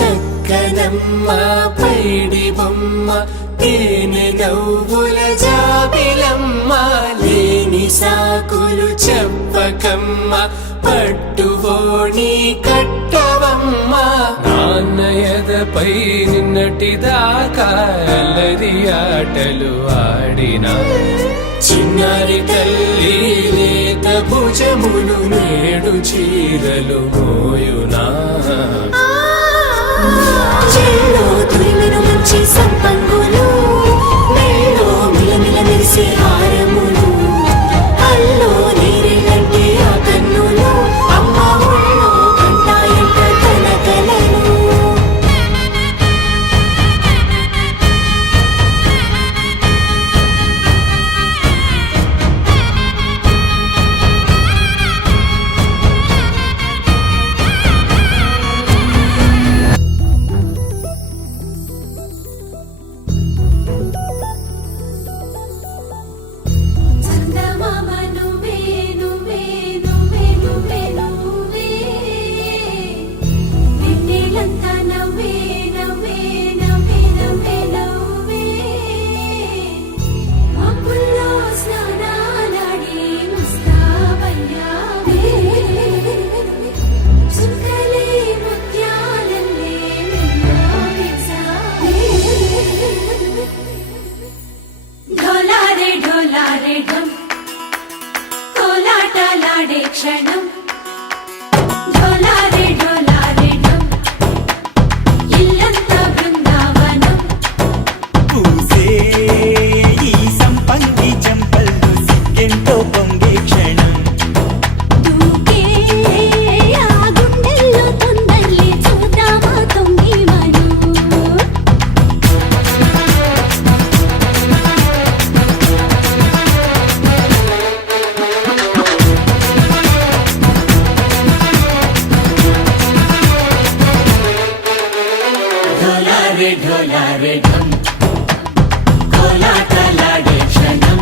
చక్కనమ్మ పైడి బొమ్మ తేనె నవ్వుల జాబిలమ్మ లేని సాకులు చెప్పకమ్మ పట్టువోణి కట్టవమ్మ నాన్నయదపై నిన్నటిదాకా అల్లరి ఆటలు ఆడినా చిన్నారి తల్లి లేత భుజములు నేడు చీరలు మోయునా చెల్లో తురిమిన మంచి సంపంగులు మెళ్ళో మిలమిల మెరిసే హారములు అల్లో నీరేలంటే ఆ కన్నులు అమ్మ ఒళ్ళో కంటాయంట తన కలను కోలాటలాడే క్షణం ఢోలారే ఢోలారే ఢం ఇల్లంతా బృందావనం పూసే ఈ సంపంగి చెంపల్లో సిగ్గెంతో పొంగే క్షణం దూకే ఆ గుండెల్లో తొందల్లి చూద్దామా తొంగి మను ఢోలారే ఢోలారే ఢం కోలాటలాడే క్షణం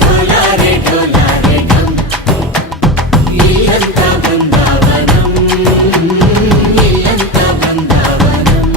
ఢోలారే ఢోలారే ఢం ఇల్లంతా బృందావనం ఇల్లంతా బృందావనం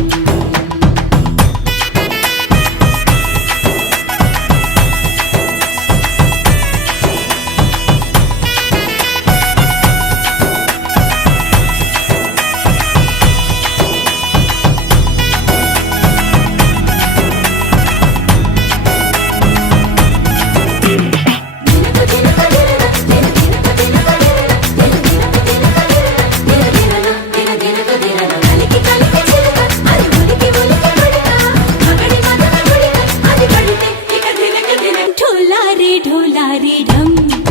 ढोलारे ढोलारे ढम